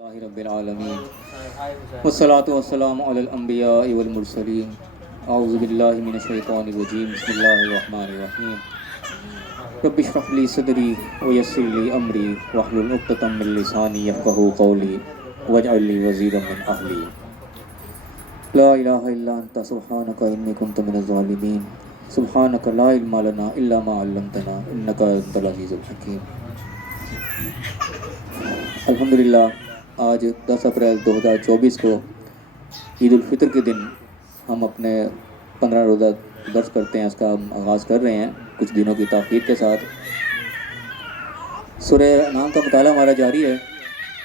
اللہ رب العالمین والصلاة والسلام علی الانبیاء والمرسلین اعوذ باللہ من الشیطان الرجیم بسم اللہ الرحمن الرحیم رب اشرح لی صدری ویسر لی امری واحلل عقدۃ من لسانی یفقہوا قولی واجعل لی وزیرا من اہلی لا الہ الا انت سبحانک انی کنت من الظالمین سبحانک لا علم لنا الا ما علمتنا انک انت العزیز الحکیم۔ الحمدللہ آج 10 اپریل 2024 کو عید الفطر کے دن ہم اپنے 15 روزہ درس کرتے ہیں، اس کا ہم آغاز کر رہے ہیں کچھ دنوں کی تاخیر کے ساتھ۔ سورہ انعام کا مطالعہ ہمارا جاری ہے،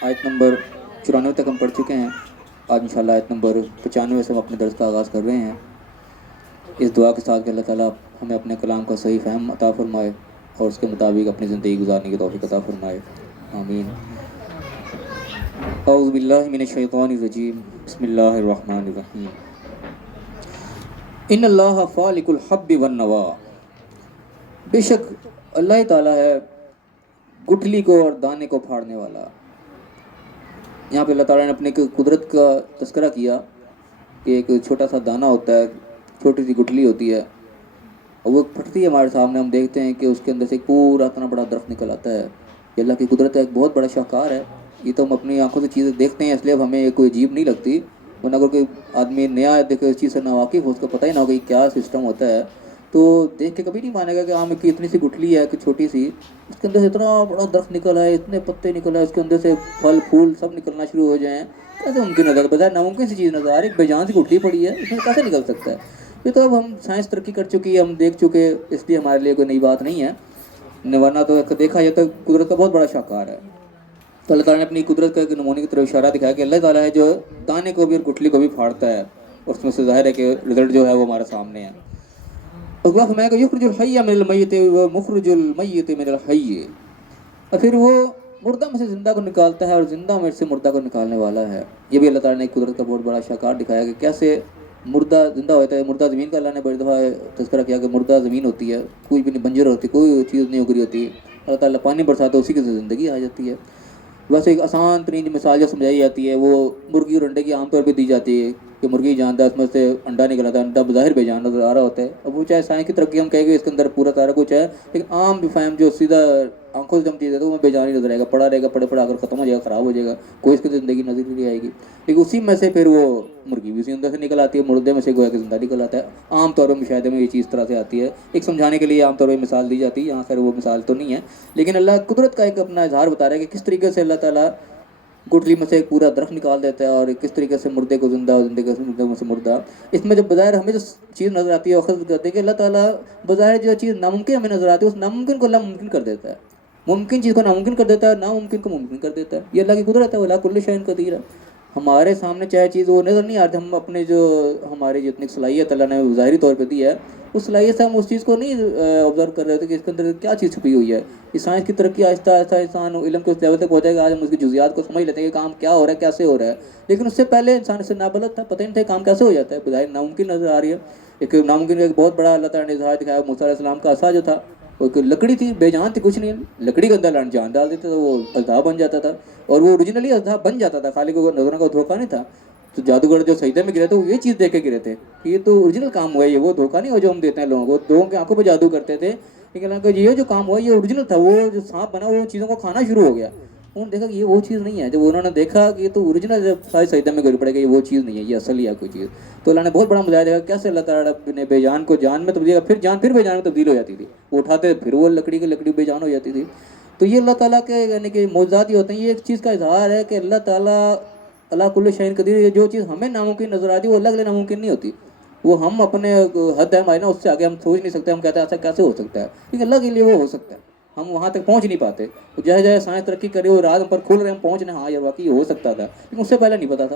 آیت نمبر 94 تک ہم پڑھ چکے ہیں۔ آج انشاءاللہ آیت نمبر 95 سے ہم اپنے درس کا آغاز کر رہے ہیں، اس دعا کے ساتھ کہ اللہ تعالیٰ ہمیں اپنے کلام کا صحیح فہم عطا فرمائے اور اس کے مطابق اپنی زندگی گزارنے کی توفیق عطا فرمائے، آمین۔ اعوذ باللہ من الشیطان الرجیم بسم اللہ الرحمن الرحیم۔ ان اللہ فالق الحب والنوا، بے شک اللہ تعالیٰ ہے گٹھلی کو اور دانے کو پھاڑنے والا۔ یہاں پہ اللہ تعالیٰ نے اپنے قدرت کا تذکرہ کیا کہ ایک چھوٹا سا دانہ ہوتا ہے، چھوٹی سی گٹھلی ہوتی ہے اور وہ پھٹتی ہے ہمارے سامنے، ہم دیکھتے ہیں کہ اس کے اندر سے ایک پورا اتنا بڑا درخت نکل آتا ہے۔ یہ اللہ کی قدرت ہے، ایک بہت بڑا شاہکار ہے۔ یہ تو ہم اپنی آنکھوں سے چیزیں دیکھتے ہیں اس لیے اب ہمیں کوئی عجیب نہیں لگتی، ورنہ اگر کوئی آدمی نیا دیکھے اس چیز سے ناواقف ہو، اس کو پتہ ہی نہ ہو کہ کیا سسٹم ہوتا ہے، تو دیکھ کے کبھی نہیں مانے گا کہ ہاں کہ اتنی سی گٹھلی ہے کہ چھوٹی سی، اس کے اندر سے اتنا بڑا درخت نکل ہے، اتنے پتے نکل ہے، اس کے اندر سے پھل پھول سب نکلنا شروع ہو جائیں، کیسے ممکن نظر بظاہر ناممکن سی چیز نظر آ رہی ہے، بے جان سی گٹھلی پڑی ہے، اس میں کیسے نکل سکتا ہے؟ یہ تو اب ہم سائنس ترقی کر چکی ہے، ہم دیکھ چکے، اس لیے ہمارے لیے کوئی نئی بات نہیں ہے، ورنہ تو دیکھا جائے تو قدرت کا بہت بڑا شاہکار ہے۔ تو اللہ تعالیٰ نے اپنی قدرت کا ایک نمونے کی طرف اشارہ دکھایا کہ اللہ تعالیٰ ہے جو دانے کو بھی اور گٹھلی کو بھی پھاڑتا ہے، اور اس میں سے ظاہر ہے کہ رزلٹ جو ہے وہ ہمارے سامنے ہے۔ اس وقت میں کہ یخرج الحی من المیت و مخرج المیت من الحی، اور پھر وہ مردہ میں سے زندہ کو نکالتا ہے اور زندہ میں سے مردہ کو نکالنے والا ہے۔ یہ بھی اللہ تعالیٰ نے قدرت کا بہت بڑا شاہکار دکھایا کہ کیسے مردہ زندہ ہوتا ہے۔ مردہ زمین کا اللہ نے بڑی دفعہ تذکرہ کیا کہ مردہ زمین ہوتی ہے، کوئی بھی نہیں، بنجر ہوتی، کوئی چیز نہیں اگری ہوتی، اللہ تعالیٰ پانی برساتا ہے، اسی کے سے زندگی آ جاتی ہے۔ ویسے ایک آسان ترین مثال جو سمجھائی جاتی ہے وہ مرغی اور انڈے کی عام طور پہ دی جاتی ہے کہ مرغی جانتا ہے، اس میں سے انڈا نکل آتا ہے، انڈا بظاہر بے جان نظر آ رہا ہوتا ہے۔ اب وہ چاہے سائنس کی ترقی ہم کہیں گے اس کے اندر پورا سارا کچھ ہے، لیکن عام بھی فہم جو سیدھا آنکھوں سے جم چیز ہے تو وہ بے جان ہی نظر آئے گا، پڑا رہے گا، پڑے پڑا کر ختم ہو جائے گا، خراب ہو جائے گا، کوئی اس کی زندگی نظر نہیں آئے گی۔ لیکن اسی میں سے پھر وہ مرغی بھی اسی اندر سے نکل آتی ہے، مردے میں سے گویا کہ زندہ نکل آتا ہے۔ عام طور پر مشاہدے میں یہ چیز طرح سے آتی ہے، ایک سمجھانے کے لیے عام طور پر مثال دی جاتی ہے، یہاں خیر وہ مثال تو نہیں ہے، لیکن اللہ قدرت کا ایک اپنا اظہار بتا رہا ہے کہ کس طریقے سے اللہ تعالیٰ گٹھلی میں سے ایک پورا درخت نکال دیتا ہے اور کس طریقے سے مردے کو زندہ اور زندگی سے مردے میں سے مردہ۔ اس میں جب بظاہر ہمیں جو چیز نظر آتی ہے وقت کرتے ہیں کہ اللہ تعالیٰ بظاہر جو چیز ناممکن ہمیں نظر آتی ہے اس ناممکن کو اللہ ممکن کر دیتا ہے، ممکن چیز کو ناممکن کر دیتا ہے، ناممکن کو ممکن کر دیتا ہے۔ یہ اللہ کی قدرت ہے، وَلَا کُلُّ شَيْءٍ قدیر ہے۔ ہمارے سامنے چاہے چیز وہ نظر نہیں آتی، ہم اپنے جو ہماری جتنی صلاحیت اللہ نے ظاہری طور پہ دی ہے اس صلاحیت سے ہم اس چیز کو نہیں آبزرو کر رہے تھے کہ اس کے اندر کیا چیز چھپی ہوئی ہے۔ یہ سائنس کی ترقی آہستہ آہستہ انسان علم کے اس لیول تک پہنچے گا، آج ہم اس کی جزیات کو سمجھ لیتے ہیں کہ کام کیا ہو رہا ہے، کیسے ہو رہا ہے، لیکن اس سے پہلے انسان اس سے نابلد تھا، پتہ نہیں تھا کام کیسے ہو جاتا ہے، بظاہر ناممکن نظر آ رہی ہے۔ ایک ناممکن ایک بہت بڑا اللہ تعالیٰ نے اظہار دکھایا، موسیٰ علیہ السلام کا عصا جو تھا وہ ایک لکڑی تھی، بے جان تھی، کچھ نہیں، لکڑی کے اندر جان ڈال دیتے تو وہ اژدہا بن جاتا تھا، اور وہ اوریجنلی اژدہا بن جاتا تھا، خالق کو نظروں کا دھوکہ نہیں تھا۔ تو جادوگر جو سجدے میں گرے تھے وہ یہ چیز دیکھ کے گرے تھے کہ یہ تو اوریجنل کام ہوا ہے، یہ وہ دھوکہ نہیں ہو جو ہم دیتے ہیں لوگوں کو، لوگوں کی آنکھوں پہ جادو کرتے تھے، لیکن اللہ کا یہ جو کام ہوا یہ اوریجنل تھا، وہ جو سانپ بنا وہ چیزوں کو کھانا شروع ہو گیا، انہوں نے دیکھا کہ یہ وہ چیز نہیں ہے، جب انہوں نے دیکھا کہ یہ تو اوریجنل، جب سارے سجدے میں گر پڑے گا یہ وہ چیز نہیں ہے، یہ اصل ہی ہے کوئی چیز، تو اللہ نے بہت بڑا مظاہرہ دیکھا کیسے اللہ تعالیٰ نے بے جان کو جان میں تبدیل کیا، پھر جان پھر بے جان میں تبدیل ہو جاتی تھی، وہ اٹھاتے پھر وہ لکڑی کی لکڑی بے جان ہو جاتی تھی۔ تو یہ اللہ تعالیٰ کے یعنی کہ معجزات ہی ہوتے ہیں، یہ ایک چیز کا اظہار ہے کہ اللہ تعالیٰ اللہ کل شیء قدیر، یہ جو چیز ہمیں ناممکن نظر آتی ہے وہ اللہ کے لیے ناممکن نہیں ہوتی، وہ ہم اپنے حد ہے ہماری نا اس سے آگے ہم سوچ نہیں سکتے، ہم کہتے ہیں ایسا کیسے ہو سکتا ہے، لیکن اللہ کے لیے وہ ہو سکتا ہے، ہم وہاں تک پہنچ نہیں پاتے، جیسے جیسے سائنس ترقی کر رہی ہے وہ راز ہم پر کھل رہے ہیں، ہم پہنچ رہے ہیں، ہاں یار واقعی یہ ہو سکتا تھا، لیکن اس سے پہلے نہیں پتا تھا۔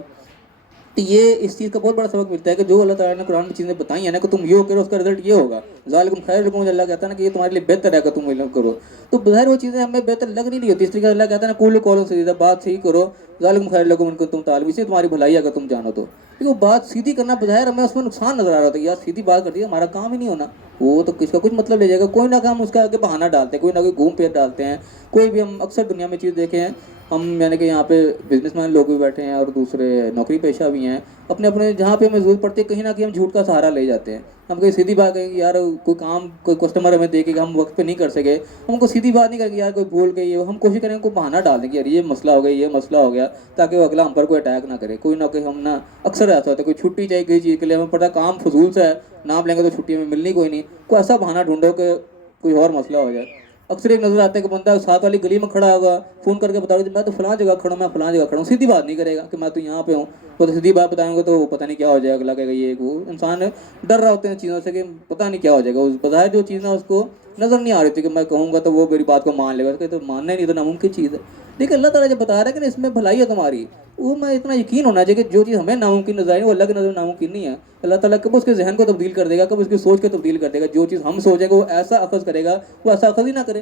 تو یہ اس چیز کا بہت بڑا سبق ملتا ہے کہ جو اللہ تعالیٰ نے قرآن میں چیزیں بتائی ہیں نا کہ تم یہ کرو اس کا رزلٹ یہ ہوگا، ذالکم خیر لکم، اللہ کہتا ہے نا کہ یہ تمہارے لیے بہتر ہے کہ تم علم کرو، تو بظاہر وہ چیزیں ہمیں بہتر لگ نہیں ہوتی، اس لیے اللہ کہتا ہے نا قولوا قولا سدیدا، بات صحیح کرو، ذالکم خیر لکم ان کنتم تعلمون، اس سے تمہاری بھلائی ہے اگر تم جانو تو، لیکن وہ بات سیدھی کرنا بظاہر ہمیں اس میں نقصان نظر آ رہا ہوتا ہے، یار سیدھی بات کرتی ہے ہمارا کام ہی نہیں ہونا، وہ تو اس کا کچھ مطلب لے جائے گا، کوئی نہ ہم اس کا آگے بہانہ ڈالتے ہیں، کوئی نہ کوئی گھوم پھیر ڈالتے ہیں، کوئی بھی ہم اکثر دنیا میں چیز دیکھیں ہیں ہم یعنی کہ یہاں پہ بزنس مین لوگ بھی بیٹھے ہیں اور دوسرے نوکری پیشہ بھی ہیں، اپنے اپنے جہاں پہ ہمیں ضرورت پڑتی ہے کہیں نہ کہیں ہم جھوٹ کا سہارا لے جاتے ہیں. ہم کوئی سیدھی بات کہیں کہ یار کوئی کام کوئی کسٹمر ہمیں دیکھے کہ ہم وقت پہ نہیں کر سکے، ہم کو سیدھی بات نہیں کریں کہ یار کوئی بھول گئی ہے، ہم کوشش کریں کوئی بہانہ ڈال دیں کہ یار یہ مسئلہ ہو گیا، یہ مسئلہ ہو گیا، تاکہ وہ اگلا ہم پر کوئی اٹیک نہ کرے. کوئی نہ کوئی ہم نہ اکثر ایسا ہوتا ہے، کوئی چھٹی چاہیے کسی چیز کے لیے، ہمیں پتہ کام فضول سا ہے، نام لیں گے تو چھٹی میں ملنی کوئی نہیں، کوئی ایسا بہانہ ڈھونڈو کہ کوئی اور مسئلہ ہو جائے. اکثر ایک نظر آتا ہے کہ بندہ ساتھ والی گلی میں کھڑا ہوگا، فون کر کے بتا رہا میں تو فلاں جگہ کھڑا ہوں، میں فلاں جگہ کھڑا ہوں، سیدھی بات نہیں کرے گا کہ میں تو یہاں پہ ہوں. وہ تو سیدھی بات بتائیں گے تو پتہ نہیں کیا ہو جائے گا، اگلا کہے گا یہ وہ انسان ڈر رہا ہوتے ہیں چیزوں سے کہ پتہ نہیں کیا ہو جائے گا. اس بظاہر جو چیز نا اس کو نظر نہیں آ رہی تھی کہ میں کہوں گا تو وہ میری بات کو مان لے گا، کہ تو ماننا ہی نہیں تو ناممکن چیز ہے. لیکن اللہ تعالیٰ جب بتا رہا ہے کہ اس میں بھلائی ہے تمہاری، وہ میں اتنا یقین ہونا چاہیے کہ جو چیز ہمیں ناممکن نظر آئی وہ اللہ کی نظر ناممکن نہیں ہے. اللہ تعالیٰ کب اس کے ذہن کو تبدیل کر دے گا، کب اس کی سوچ کو تبدیل کر دے گا. جو چیز ہم سوچیں گے وہ ایسا اخذ کرے گا، وہ ایسا اخذ ہی نہ کرے،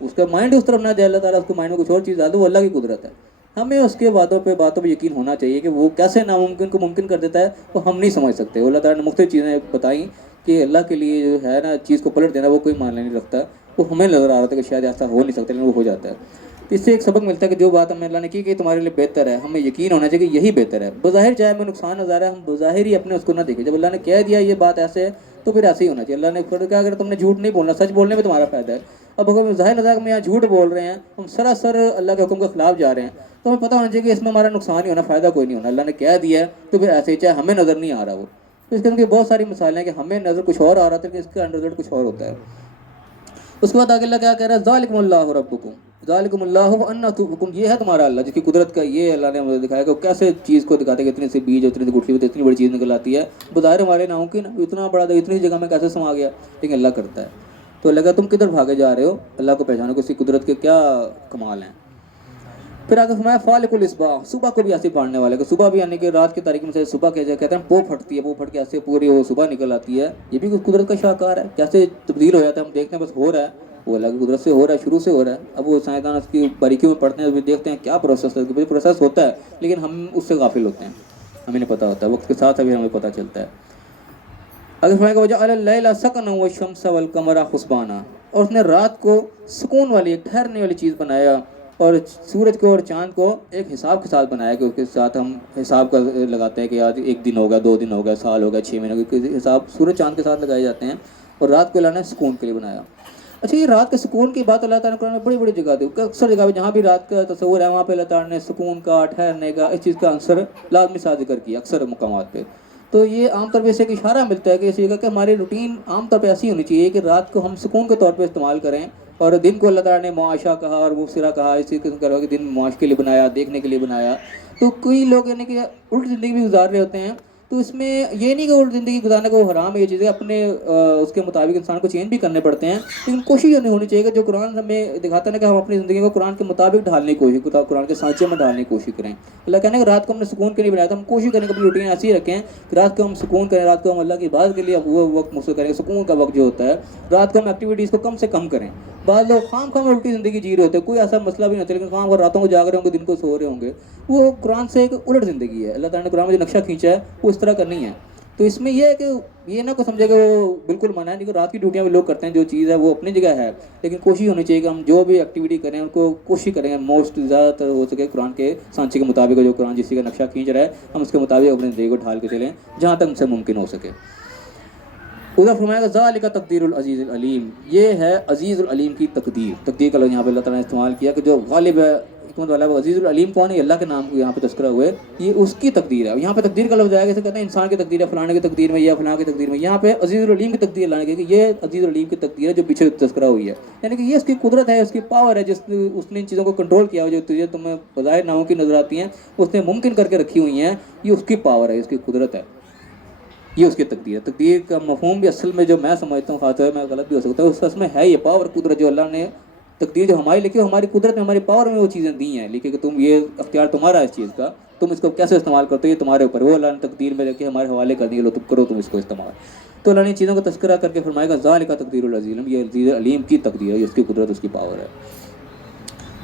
اس کا مائنڈ اس طرف نہ جائے. اللہ تعالیٰ اس کو مائنڈ میں کچھ اور چیز ڈال دے، وہ اللہ کی قدرت ہے. ہمیں اس کے باتوں پہ یقین ہونا چاہیے کہ وہ کیسے ناممکن کو ممکن کر دیتا ہے، وہ ہم نہیں سمجھ سکتے. اللہ تعالیٰ نے مختلف چیزیں بتائیں کہ اللہ کے لیے جو ہے نا چیز کو پلٹ دینا وہ کوئی معنی نہیں رکھتا. وہ ہمیں نظر آ رہا تھا کہ شاید ایسا ہو نہیں سکتا، لیکن وہ ہو جاتا ہے. اس سے ایک سبق ملتا ہے کہ جو بات ہمیں اللہ نے کی کہ تمہارے لیے بہتر ہے، ہمیں یقین ہونا چاہیے کہ یہی بہتر ہے. بظاہر چاہے ہمیں نقصان نظر ہے، ہم بظاہر ہی اپنے اس کو نہ دیکھیں. جب اللہ نے کہہ دیا یہ بات ایسے ہے تو پھر ایسے ہی ہونا چاہیے. اللہ نے پھر کہا اگر تم نے جھوٹ نہیں بولنا، سچ بولنے میں تمہارا فائدہ ہے. اب اگر ظاہر نظر ہم یہاں جھوٹ بول رہے ہیں، ہم سراسر اللہ کے حکم کے خلاف جا رہے ہیں، تو ہمیں پتہ ہونا چاہیے کہ اس میں ہمارا نقصان ہی ہونا، فائدہ کوئی نہیں ہونا. اللہ نے کہہ دیا ہے تو پھر ایسے ہی چاہے ہمیں نظر نہیں آ رہا وہ. تو اس کے اندر بہت ساری مثالیں ہیں کہ ہمیں نظر کچھ اور آ رہا تھا کہ اس کا انڈر رزلٹ کچھ اور ہوتا ہے. اس کے بعد آگے اللہ کیا کہہ رہا ہے، ذالکم اللہ ربکم ذالکم اللہ وانا تؤفکون، یہ ہے تمہارا اللہ جس کی قدرت کا یہ اللہ نے ہمیں دکھایا کہ وہ کیسے چیز کو دکھاتے ہیں کہ اتنے سے بیج اتنے سے گٹھلی ہوتی ہے، اتنی بڑی چیز نکل آتی ہے. بظاہر ہمارے ناممکن اتنا بڑا تھا، اتنی جگہ میں کیسے سما گیا، لیکن اللہ کرتا ہے. تو اللہ کا تم کدھر بھاگے جا رہے ہو، اللہ کو پہچانو کہ اس کی قدرت کے کیا کمال ہیں. پھر آگے فرمایا فالق الاصباح، صبح کو بھی ایسے پھاڑنے والے، کہ صبح بھی یعنی کہ رات کی تاریکی میں سے صبح کہتے ہیں پو پھٹتی ہے، پو پھٹ کے ایسے پوری وہ صبح نکل آتی ہے. یہ بھی قدرت کا شاہکار ہے، کیسے تبدیل ہو جاتا ہے. ہم دیکھتے ہیں بس ہو رہا ہے، وہ اللہ کی قدرت سے ہو رہا ہے، شروع سے ہو رہا ہے. اب وہ سائنسدان اس کی باریکیوں میں پڑھتے ہیں تو دیکھتے ہیں کیا پروسیس ہوتا ہے، لیکن ہم اس سے غافل ہوتے ہیں، ہمیں نہیں پتہ ہوتا ہے. وقت کے ساتھ ابھی ہمیں پتہ چلتا ہے. اگر فرمائے وجعل اللیل سکنا والشمس والقمر حسبانا، اور اس نے رات کو سکون والی ایک ٹھہرنے والی چیز بنایا، اور سورج کو اور چاند کو ایک حساب کے ساتھ بنایا کہ اس کے ساتھ ہم حساب کا لگاتے ہیں کہ آج ایک دن ہو گیا، 2 دن ہو گیا، سال ہو گیا، 6 مہینے ہو گئے، حساب سورج چاند کے ساتھ لگائے جاتے ہیں. اور رات کو اللہ نے سکون کے لیے بنایا. اچھا یہ رات کے سکون کی بات اللہ تعالیٰ نے قرآن میں بڑی بڑی جگہ دی. اکثر جگہ پہ جہاں بھی رات کا تصور ہے وہاں پہ اللہ تعالیٰ نے سکون کا، ٹھہرنے کا، اس چیز کا عنصر لازمی سا ذکر کیا اکثر مقامات پہ. تو یہ عام طور پہ اسے ایک اشارہ ملتا ہے کہ اس جگہ کہ ہماری روٹین عام طور پہ ایسی ہونی چاہیے کہ رات کو ہم سکون کے طور پہ استعمال کریں، اور دن کو اللہ تعالیٰ نے معاشہ کہا اور مبصرہ کہا، اسی قسم کا کہ دن معاش کے لیے بنایا، دیکھنے کے لیے بنایا. تو کوئی لوگ یعنی کہ الٹ زندگی بھی گزار رہے ہوتے ہیں. تو اس میں یہ نہیں کہ الٹ زندگی گزارنے کو حرام ہے، یہ چیزیں اپنے اس کے مطابق انسان کو چینج بھی کرنے پڑتے ہیں، لیکن کوشش یہ نہیں ہونی چاہیے کہ جو قرآن ہمیں دکھاتا ہے نا کہ ہم اپنی زندگی کو قرآن کے مطابق ڈھالنے کی کوشش کریں، قرآن کے سانچے میں ڈالنے کی کوشش کریں. اللہ کہنے کہ رات کو ہم نے سکون کے لیے بنایا، تو ہم کوشش کریں کہ اپنی روٹین ایسی ہی رکھیں کہ رات کو ہم سکون کریں، رات کو ہم اللہ کی عبادت کے لیے وہ وقت مصروف کریں. سکون کا وقت جو ہوتا ہے رات کو ہم ایکٹیویٹیز کو کم سے کم کریں. بعض لوگ خام الٹی زندگی جی رہے ہوتے ہیں، کوئی ایسا مسئلہ بھی نہیں ہوتا، لیکن خام راتوں کو جاگ رہے ہوں گے، دن کو سو رہے ہوں گے. وہ قرآن سے ایک الٹ زندگی ہے. اللہ تعالیٰ نے قرآن میں جو نقشہ کھینچا ہے وہ اس طرح کا نہیں ہے. تو اس میں یہ ہے کہ یہ نہ کو سمجھے کہ وہ بالکل منع ہے، لیکن رات کی ڈیوٹیاں بھی لوگ کرتے ہیں، جو چیز ہے وہ اپنی جگہ ہے، لیکن کوشش ہونی چاہیے کہ ہم جو بھی ایکٹیویٹی کریں ان کو کوشش کریں موسٹ زیادہ تر ہو سکے قرآن کے سانچے کے مطابق، جو قرآن جس کا نقشہ کھینچ رہا ہے ہم اس کے مطابق اپنی زندگی کو ڈھال کے چلیں جہاں تک ہم سے ممکن ہو سکے. ادھر فرمایا کہ ذالک تقدیر العزیز العلیم، یہ ہے عزیز العلیم کی تقدیر. تقدیر کا لفظ یہاں پہ اللہ تعالیٰ نے استعمال کیا کہ جو غالب ہے، حکمت والا. وہ عزیز العلیم کون ہے؟ اللہ کے نام کو یہاں پہ تذکرہ ہوئے، یہ اس کی تقدیر ہے. یہاں پہ تقدیر کا لفظ آیا جیسے کہتے ہیں انسان کی تقدیر ہے، فلانے کی تقدیر میں یا فلاں کی تقدیر میں. یہاں پہ عزیز العلیم کی تقدیر اللہ نے کہا کہ یہ عزیز العلیم کی تقدیر ہے جو پیچھے تذکرہ ہوئی ہے، یعنی کہ یہ اس کی قدرت ہے، اس کی پاور ہے، اس نے ان چیزوں کو کنٹرول کیا ہو جو تجھے تمہیں بظاہر ناممکن نظر آتی ہیں، اس نے ممکن کر کے رکھی ہوئی ہیں. یہ اس کی پاور ہے، اس کی قدرت ہے، یہ اس کی تقدیر ہے. تقدیر کا مفہوم بھی اصل میں جو میں سمجھتا ہوں، خاص طور میں غلط بھی ہو سکتا ہے، اس میں ہے یہ پاور قدرت جو اللہ نے تقدیر جو ہماری لکھی ہماری قدرت میں ہماری پاور میں وہ چیزیں دی ہیں لکھی کہ تم یہ اختیار تمہارا ہے اس چیز کا، تم اس کو کیسے استعمال کرتے ہو یہ تمہارے اوپر. وہ اللہ نے تقدیر میں رکھی ہمارے حوالے کر دی، لو تم کرو تم اس کو استعمال. تو اللہ نے چیزوں کو تذکرہ کر کے فرمائے گا ذالک تقدیر العظیم، یہ عزیز علیم کی تقدیر ہے، یہ اس کی قدرت اس کی پاور ہے.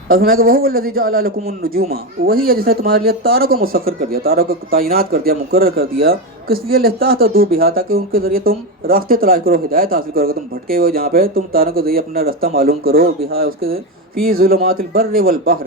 اب فرمائے گا وہو الذی جعل لکم النجوم، وہی ہے جس نے تمہارے لیے تاروں کو مسخر کر دیا، تاروں کو تعینات کر دیا، مقرر کر دیا. کس لیے؟ لتہتدوا بہا، تاکہ ان کے ذریعے تم راستے تلاش کرو، ہدایت حاصل کرو. تم بھٹکے ہوئے جہاں پہ تم تاروں کے ذریعے اپنا راستہ معلوم کرو. بہا اس کے فی ظلمات البر والبحر،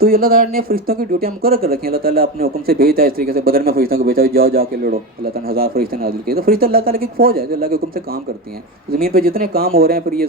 تو یہ اللہ تعالیٰ نے فرشتوں کی ڈیوٹیاں مقرر کر رکھی ہیں. اللہ تعالیٰ اپنے حکم سے بھیجتا ہے. اس طریقے سے بدر میں فرشتوں کو بھیجا جاؤ جا کے لڑو. اللہ تعالیٰ نے 1000 فرشتے نازل کیے. تو فرشتے اللہ تعالیٰ کی فوج ہے جو اللہ کے حکم سے کام کرتی ہیں. زمین پہ جتنے کام ہو رہے ہیں, پھر یہ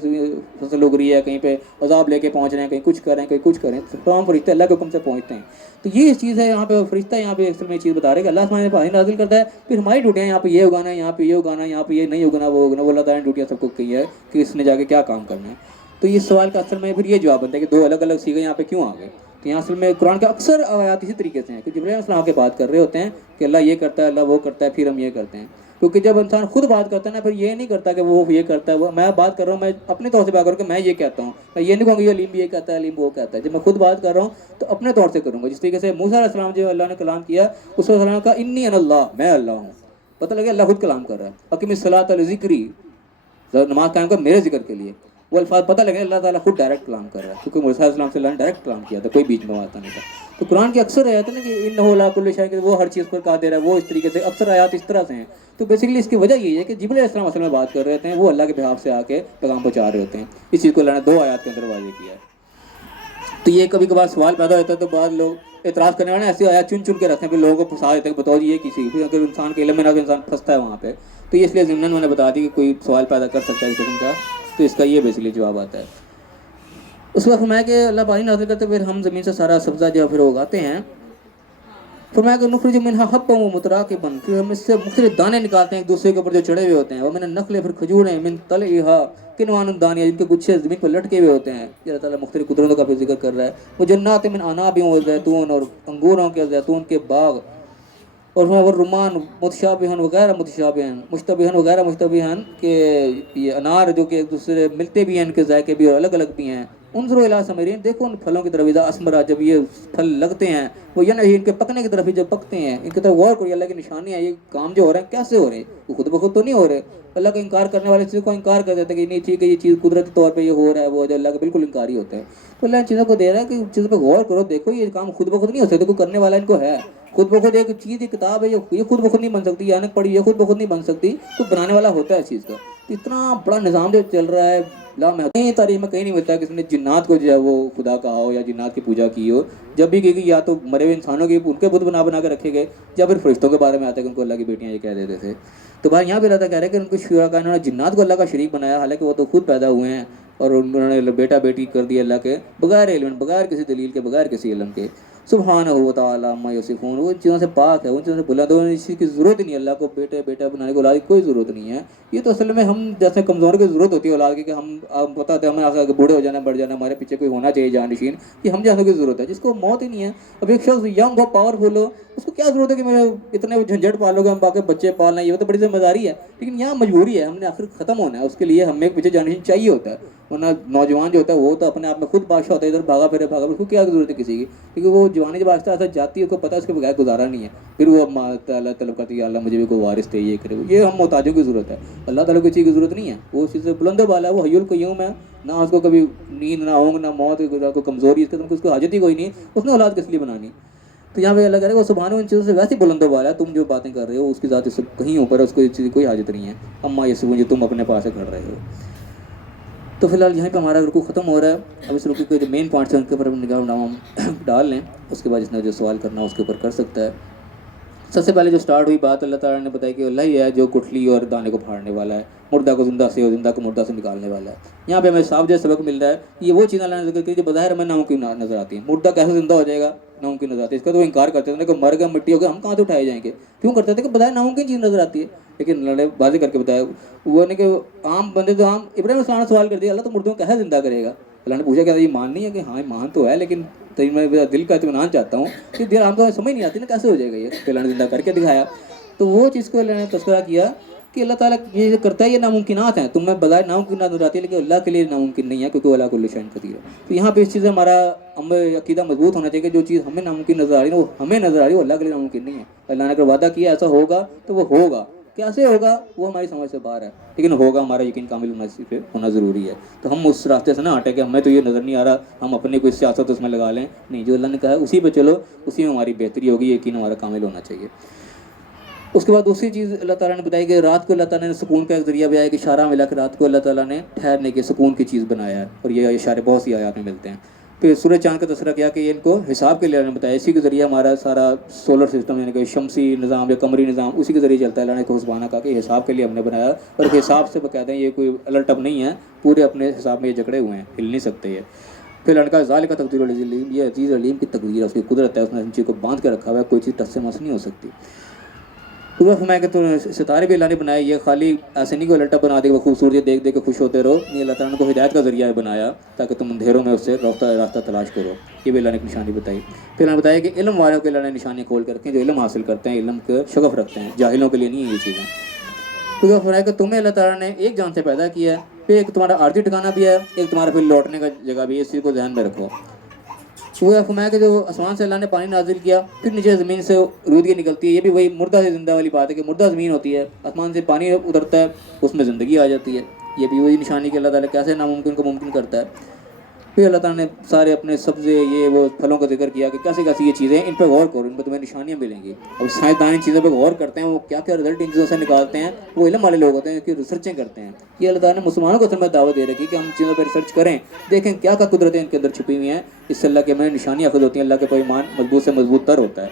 فصل اگ رہی ہے, کہیں پہ عذاب لے کے پہنچ رہے ہیں, کہیں کچھ کر رہے ہیں, کہیں کچھ کر رہے ہیں, تمام فرشتے اللہ کے حکم سے پہنچتے ہیں. تو یہ چیز ہے یہاں پہ فرشتہ یہاں پہ اصل میں یہ چیز بتا رہے ہیں کہ اللہ سبحانہ پانی نازل کرتا ہے. پھر ہماری ڈیوٹیاں یہاں پہ یہ اگانا ہے, یہاں پہ یہ اگانا ہے, یہاں پہ یہ نہیں اگنا, وہ اگنا. وہ اللہ تعالیٰ نے ڈیوٹیاں سب کو کی ہے کہ اس نے جا کے کیا کام کرنا ہے. تو اس سوال کا اصل میں پھر یہ جواب بنتا ہے کہ 2 الگ الگ سیغے یہاں پہ کیوں آ گئے. تو یہاں اصل میں قرآن کے اکثر آیات اسی طریقے سے ہیں کہ جبرائیل علیہ السلام کے بات کر رہے ہوتے ہیں کہ اللہ یہ کرتا ہے, اللہ وہ کرتا ہے, پھر ہم یہ کرتے ہیں. کیونکہ جب انسان خود بات کرتا ہے نا, پھر یہ نہیں کرتا کہ وہ یہ کرتا ہے. وہ میں بات کر رہا ہوں, میں اپنے طور سے بات کروں کہ میں یہ کہتا ہوں. میں یہ نہیں کہوں گا یہ علیم بھی یہ کہتا ہے, علیم وہ کہتا ہے. جب میں خود بات کر رہا ہوں تو اپنے طور سے کروں گا. جس طریقے سے موسیٰ علیہ السلام جو اللہ نے کلام کیا, اس وقت اللہ نے کہا انی انا اللہ, میں اللہ ہوں. پتہ لگا اللہ خود کلام کر رہا ہے. اقیم الصلاۃ لذکری, نماز قائم کر میرے ذکر کے لیے. وہ الفاظ پتہ لگے اللہ تعالیٰ خود ڈائریکٹ کلام کر رہا ہے, کیونکہ موسیٰ علیہ السلام سے اللہ نے ڈائریکٹ کلام کیا تھا, کوئی بیچ میں آتا نہیں تھا. تو قرآن کی اکثر آیات ہے نا کہ انہ لا کل شیء, کہ وہ ہر چیز پر قادر ہے, وہ اس طریقے سے اکثر آیات اس طرح سے ہیں. تو بیسیکلی اس کی وجہ یہی ہے کہ جبرائیل علیہ السلام اصل میں بات کر رہے ہوتے ہیں, وہ اللہ کے بہاف سے آ کے پیغام پہنچا رہے ہوتے ہیں. اس چیز کو اللہ نے 2 آیات کے اندر واضح کیا ہے. تو یہ کبھی کبھار سوال پیدا ہوتا ہے تو بعض لوگ اعتراض کرنے والے ایسی آیات چن کے رکھتے ہیں, پھر لوگوں کو پھنسا دیتے ہیں کہ بتاؤ جی یہ کسی, پھر اگر انسان کے علم میں نہ ہو انسان پھنستا ہے وہاں پہ. تو اس لیے ضمن میں نے بتا دی کہ کوئی سوال پیدا کر سکتا ہے اس قسم کا, تو اس کا یہ بیسیکلی جواب آتا ہے. اس کے بعد فرمایا کہ اللہ پانی نازل کرتے پھر ہم زمین سے سارا سبزہ جو پھر اگاتے ہیں. فرمایا کہ نخرج منها حبا ومتراکبا, پھر ہم اس سے مختلف دانے نکالتے ہیں ایک دوسرے کے اوپر جو چڑھے ہوئے ہوتے ہیں. ومن النخل, پھر کھجور ہیں, من طلعها کنوان الدانیہ, جن کے گچھے زمین پر لٹکے ہوئے ہوتے ہیں. اللہ تعالیٰ مختلف قدرتوں کا بھی ذکر کر رہا ہے. وجنات من عناب وزیتون, اور انگوروں کے زیتون کے باغ. اور رمان متشابہن وغیرہ متشابہن, مشتبہن وغیرہ مشتبہن, کہ یہ انار جو کہ ایک دوسرے ملتے بھی ہیں, ان کے ذائقے بھی اور الگ الگ بھی ہیں. انظروا الی ثمرہ, دیکھو ان پھلوں کی طرف, اذا اثمرا, جب یہ پھل لگتے ہیں. وہ ینعی, ان کے پکنے کی طرف, جب پکتے ہیں. ان کی طرف غور کرو, اللہ کی نشانی ہے. یہ کام جو ہو رہے ہیں کیسے ہو رہے ہیں, وہ خود بخود تو نہیں ہو رہے. اللہ کا انکار کرنے والے چیزوں کو انکار کر دیتے ہیں کہ نہیں ٹھیک ہے یہ چیز قدرتی طور پہ یہ ہو رہا ہے, وہ جو اللہ کا بالکل انکاری ہوتا ہے. تو اللہ ان چیزوں کو دے رہا ہے کہ چیزوں پہ غور کرو, دیکھو یہ کام خود بخود نہیں ہو سکتے, کوئی کرنے والا ان کو ہے. خود بخود ایک چیز, ایک کتاب ہے, یہ خود بخود نہیں بن سکتی. یعنی پڑھی, یہ خود بخود نہیں بن سکتی, کوئی بنانے والا ہوتا ہے اس چیز کا. اتنا بڑا نظام جو چل رہا ہے, کہیں تاریخ میں کہیں نہیں ملتا کہ کسی نے جنات کو جو ہے وہ خدا کہا ہو یا جنات کی پوجا کی ہو. جب بھی کہ یا تو مرے ہوئے انسانوں کے ان کے بت بنا کے رکھے گئے, یا پھر فرشتوں کے بارے میں آتا ہے کہ ان کو اللہ کی بیٹیاں یہ کہہ دیتے تھے. تو بھائی یہاں پہ اللہ کہہ رہے ہیں کہ ان کو شرکاء, انہوں نے جنات کو اللہ کا شریک بنایا, حالانکہ وہ تو خود پیدا ہوئے ہیں, اور انہوں نے بیٹا بیٹی کر دیا اللہ کے بغیر علم, بغیر کسی دلیل کے, بغیر کسی علم کے. سبحانہ و تعالیٰ عما یصفون, وہ ان چیزوں سے پاک ہے, ان چیزوں سے بلند ہے, اس چیز کی ضرورت نہیں ہے. اللہ کو بیٹا بنانے کو, اولاد کی کوئی ضرورت نہیں ہے. یہ تو اصل میں ہم جیسے کمزور کی ضرورت ہوتی ہے اولاد کی, کہ ہم پتہ ہوتا ہے ہمیں آگے بوڑھے ہو جانا, بڑھ جانا, ہمارے پیچھے کوئی ہونا چاہیے جانشین, یہ ہم جیسوں کی ضرورت ہے. جس کو موت ہی نہیں ہے. اب ایک شخص ینگ ہو, پاورفل ہو, اس کو کیا ضرورت ہے کہ میں اتنے جھنجھٹ پالو گے, ہم باقی بچے پالنا, یہ تو بڑی ذمہ داری ہے. لیکن یہاں مجبوری ہے, ہم نے آخر ختم ہونا ہے, اس کے لیے ہمیں ایک پیچھے جانشین چاہیے ہوتا ہے. ورنہ نوجوان جو ہوتا ہے وہ تو اپنے آپ میں خود بادشاہ ہوتا ہے, ادھر بھاگا پھرے, اس کو کیا ضرورت ہے کسی کی, کیونکہ وہ جوانی جب آہستہ آہستہ جاتی ہے, اس کو پتہ ہے اس کے بغیر گزارا نہیں ہے. پھر وہ اللہ طلب کرتی ہے, اللہ مجھے بھی کوئی وارث دے, یہ کرے, یہ ہم محتاجوں کی ضرورت ہے. اللہ تعالیٰ کو چیز کی ضرورت نہیں ہے. وہ چیز بلند والا ہے, وہ حی القیوم ہے, نہ اس کو کبھی نیند, نہ اونگ, نہ موت, کوئی کمزوری, اس کو حاجت ہی کوئی نہیں. اس نے اولاد کس لیے بنانی. تو یہاں پہ اللہ کہہ رہے ہیں وہ سبحانہ ان چیزوں سے ویسے بلند والا ہے. تم جو باتیں کر رہے ہو اس کی ذات اس سے کہیں اوپر ہے, اس کو اس چیز کی کوئی حاجت نہیں ہے. اما یصفون, جو تم اپنے پاس سے کر رہے ہو. تو فی الحال یہیں پہ ہمارا رکوع ختم ہو رہا ہے. اب اس رکوع کے جو مین پوائنٹس ہیں ان کے اوپر نگاہ ڈال لیں. اس کے بعد جس نے جو سوال کرنا اس کے اوپر کر سکتا ہے. سب سے پہلے جو سٹارٹ ہوئی بات, اللہ تعالیٰ نے بتایا کہ اللہ ہی ہے جو گٹھلی اور دانے کو پھاڑنے والا ہے, مردہ کو زندہ سے اور زندہ کو مردہ سے نکالنے والا ہے. یہاں پہ ہمیں صاف جو سبق مل رہا ہے, یہ وہ چیز اللہ نے ذکر کی جو بظاہر ہمیں ناممکن نظر آتی ہیں. مردہ کیسے زندہ ہو جائے گا, ناممکن نظر آتی ہے. اس کا تو انکار کرتے تھے کہ مر گیا, مٹی ہو گیا, ہم کہاں سے اٹھائے جائیں گے. کیوں کرتے تھے کہ بظاہر ناممکن چیز نظر آتی ہے. لیکن اللہ نے واضح کر کے بتایا, وہ نہیں کہ عام بندے تو عام ابراہیم علیہ السلام نے سوال کر دیا, اللہ تو مردوں کو کیسے زندہ کرے گا. اللہ نے پوچھا کہ یہ مان نہیں ہے, کہ ہاں مان تو ہے, لیکن میں دل کا اطمینان چاہتا ہوں کہ دل ہم کو سمجھ نہیں آتی نا کیسے ہو جائے گا. یہ اللہ نے زندہ کر کے دکھایا. تو وہ چیز کو اللہ نے تذکرہ کیا کہ اللہ تعالیٰ یہ جو کرتا ہے یہ ناممکنات ہیں. تم میں بظاہر ناممکنات نظر آتی ہے, لیکن اللہ کے لیے ناممکن نہیں ہے, کیونکہ وہ اللہ کل شیء قدیر ہے. تو یہاں پہ اس چیز سے ہمارا عقیدہ مضبوط ہونا چاہیے کہ جو چیز ہمیں ناممکن نظر آ رہی ہے وہ ہمیں نظر آ رہی ہے, وہ اللہ کے لیے ناممکن نہیں ہے. اللہ نے اگر وعدہ کیا ایسا ہوگا تو وہ ہوگا. کیسے ہوگا وہ ہماری سمجھ سے باہر ہے, لیکن ہوگا, ہمارا یقین کامل ہونا ضروری ہے. تو ہم اس راستے سے نہ ہٹے کہ ہمیں تو یہ نظر نہیں آ رہا, ہم اپنی کوئی سیاست اس میں لگا لیں. نہیں, جو اللہ نے کہا ہے اسی پہ چلو, اسی میں ہماری بہتری ہوگی, یقین ہمارا کامل ہونا چاہیے. اس کے بعد دوسری چیز اللہ تعالیٰ نے بتائی کہ رات کو اللہ تعالیٰ نے سکون کا ایک ذریعہ بھی آیا, کہ اشارہ ملا کہ رات کو اللہ تعالیٰ نے ٹھہرنے کے سکون کی چیز بنایا ہے. اور یہ اشارے بہت سی آیات میں ملتے ہیں. پھر سورج چاند کا تذکرہ کیا کہ یہ ان کو حساب کے لیے اللہ نے بتایا، اسی کے ذریعے ہمارا سارا سولر سسٹم یعنی کہ شمسی نظام یا قمری نظام اسی کے ذریعے چلتا ہے. اللہ نے کو سبحانہ کہا کہ حساب کے لیے ہم نے بنایا، اور حساب سے باقاعدہ یہ کوئی الٹ اپ نہیں ہے، پورے اپنے حساب میں یہ جکڑے ہوئے ہیں، ہل نہیں سکتے یہ. پھر لڑکا ذالک کا تقدیر العزیز علیم، یہ عزیز علیم کی تقدیر ہے، اس کی قدرت ہے، اس نے ان چیز کو باندھ کے رکھا ہوا ہے، کوئی چیز ٹس سے مس نہیں ہو سکتی. تو وہ فرمایا کہ تو ستارے بھی اللہ نے بنائے، یہ خالی ایسے نہیں کہ الٹا بنا دے کہ خوبصورتی دیکھ دے کے خوش ہوتے رہو، نہیں، اللہ تعالیٰ نے کو ہدایت کا ذریعہ بنایا تاکہ تم اندھیروں میں اس سے راستہ تلاش کرو. یہ بھی اللہ نے ایک نشانی بتائی. پھر اللہ نے بتایا کہ علم والوں کے اللہ نے نشانیاں کھول کر رکھیں، جو علم حاصل کرتے ہیں، علم کے شغف رکھتے ہیں، جاہلوں کے لیے نہیں ہے یہ چیزیں. تو وہ فرمایا کہ تمہیں اللہ تعالیٰ نے ایک جان سے پیدا کیا ہے، پھر ایک تمہارا عارضی ٹھکانا بھی ہے، ایک تمہارا پھر لوٹنے کا جگہ بھی ہے، اس چیز کو ذہن میں رکھو. وہ فرمایا کہ جو آسمان سے اللہ نے پانی نازل کیا، پھر نیچے زمین سے رودگی نکلتی ہے، یہ بھی وہی مردہ سے زندہ والی بات ہے کہ مردہ زمین ہوتی ہے، آسمان سے پانی اترتا ہے، اس میں زندگی آ جاتی ہے. یہ بھی وہی نشانی کہ اللہ تعالیٰ کیسے ناممکن کو ممکن کرتا ہے. پھر اللہ تعالیٰ نے سارے اپنے سبزے یہ وہ پھلوں کا ذکر کیا کہ کیسے کیسی یہ چیزیں، ان پہ غور کرو، ان پہ تمہیں نشانیاں ملیں گی. اب سائنسدان ان چیزوں پہ غور کرتے ہیں، وہ کیا کیا رزلٹ ان چیزوں سے نکالتے ہیں، وہ علم والے لوگ ہوتے ہیں کہ ریسرچیں کرتے ہیں. یہ اللہ تعالیٰ نے مسلمانوں کو سمجھ دعوت دے رکھی کہ ہم چیزوں پہ ریسرچ کریں، دیکھیں کیا کیا قدرتیں ان کے اندر چھپی ہوئی ہیں، اس سے اللہ کے میں نشانیاں اخذ ہوتی ہیں، اللہ کے پر ایمان مضبوط سے مضبوط تر ہوتا ہے.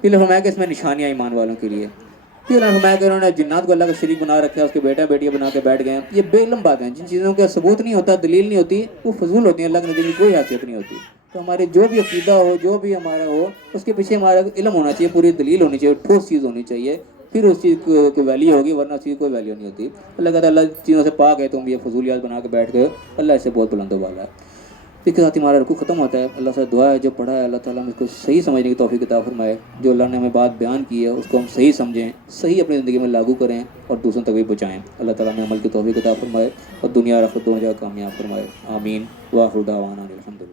پھر فرمایا کہ اس میں نشانیاں ایمان والوں کے لیے. پھر فرمایا کہ انہوں نے جنات کو اللہ کا شریک بنا رکھا ہے، اس کے بیٹا بیٹیاں بنا کے بیٹھ گئے ہیں. یہ بے علم باتیں ہیں، جن چیزوں کا ثبوت نہیں ہوتا، دلیل نہیں ہوتی، وہ فضول ہوتی ہیں، اللہ کے نزدیک کوئی حیثیت نہیں ہوتی. تو ہمارے جو بھی عقیدہ ہو، جو بھی ہمارا ہو، اس کے پیچھے ہمارا علم ہونا چاہیے، پوری دلیل ہونی چاہیے، ٹھوس چیز ہونی چاہیے، پھر اس چیز کو ویلیو ہوگی، ورنہ اس چیز کوئی ویلیو نہیں ہوتی. اللہ کہتا ہے اللہ چیزوں سے پاک ہے، تم یہ فضولیات بنا کے بیٹھ گئے، اللہ اس سے بہت بلند و بالا ہے. اس کے ساتھ ہمارا رکوع ختم ہوتا ہے. اللہ سے دعا ہے جو پڑھا ہے اللہ تعالیٰ ہمیں اس کو صحیح سمجھنے کی توفیق عطا فرمائے، جو اللہ نے ہمیں بات بیان کی ہے اس کو ہم صحیح سمجھیں، صحیح اپنی زندگی میں لاگو کریں اور دوسروں تک بھی پہنچائیں. اللہ تعالیٰ ہمیں عمل کی توفیق عطا فرمائے اور دنیا اور آخرت دونوں جگہ کامیاب فرمائے. آمین. وآخر دعوانا الحمدللہ.